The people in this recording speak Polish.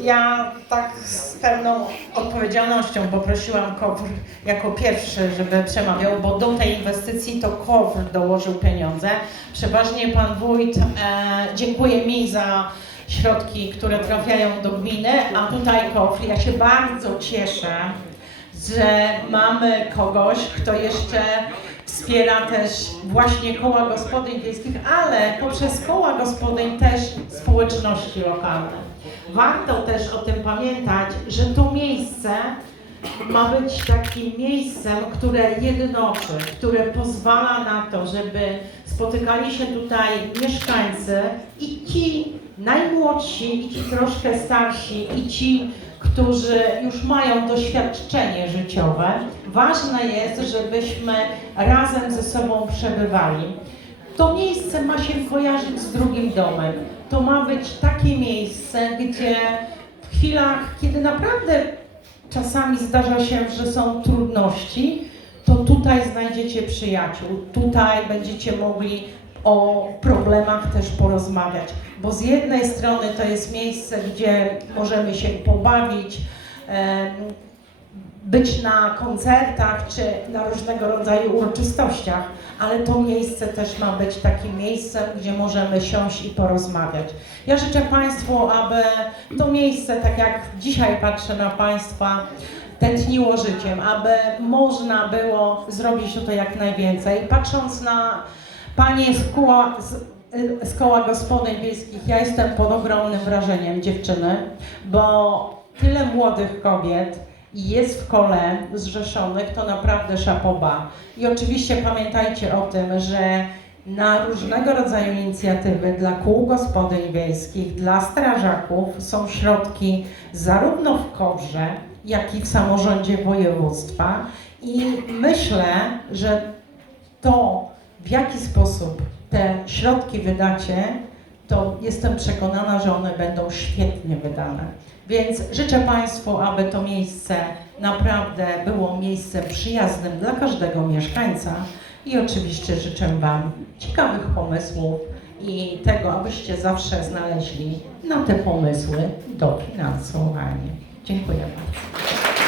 Ja tak z pełną odpowiedzialnością poprosiłam KOWR jako pierwszy, żeby przemawiał, bo do tej inwestycji to KOWR dołożył pieniądze. Przeważnie pan wójt e, dziękuję mi za środki, które trafiają do gminy, a tutaj KOWR. Ja się bardzo cieszę, że mamy kogoś, kto jeszcze wspiera też właśnie koła gospodyń wiejskich, ale poprzez koła gospodyń też społeczności lokalne. Warto też o tym pamiętać, że to miejsce ma być takim miejscem, które jednoczy, które pozwala na to, żeby spotykali się tutaj mieszkańcy i ci najmłodsi, i ci troszkę starsi, i ci, którzy już mają doświadczenie życiowe. Ważne jest, żebyśmy razem ze sobą przebywali. To miejsce ma się kojarzyć z drugim domem. To ma być takie miejsce, gdzie w chwilach, kiedy naprawdę czasami zdarza się, że są trudności, to tutaj znajdziecie przyjaciół. Tutaj będziecie mogli o problemach też porozmawiać. Bo z jednej strony to jest miejsce, gdzie możemy się pobawić, być na koncertach czy na różnego rodzaju uroczystościach, ale to miejsce też ma być takim miejscem, gdzie możemy siąść i porozmawiać. Ja życzę Państwu, aby to miejsce, tak jak dzisiaj patrzę na Państwa, tętniło życiem, aby można było zrobić tutaj jak najwięcej. Patrząc na Panie z koła, z, z koła gospodyń wiejskich, ja jestem pod ogromnym wrażeniem dziewczyny, bo tyle młodych kobiet jest w kole zrzeszonych, to naprawdę szapoba. I oczywiście pamiętajcie o tym, że na różnego rodzaju inicjatywy dla kół gospodyń wiejskich, dla strażaków są środki zarówno w korze, jak i w samorządzie województwa. I myślę, że to, w jaki sposób te środki wydacie, to jestem przekonana, że one będą świetnie wydane. Więc życzę Państwu, aby to miejsce naprawdę było miejscem przyjaznym dla każdego mieszkańca i oczywiście życzę Wam ciekawych pomysłów i tego, abyście zawsze znaleźli na te pomysły dofinansowanie. Dziękuję bardzo.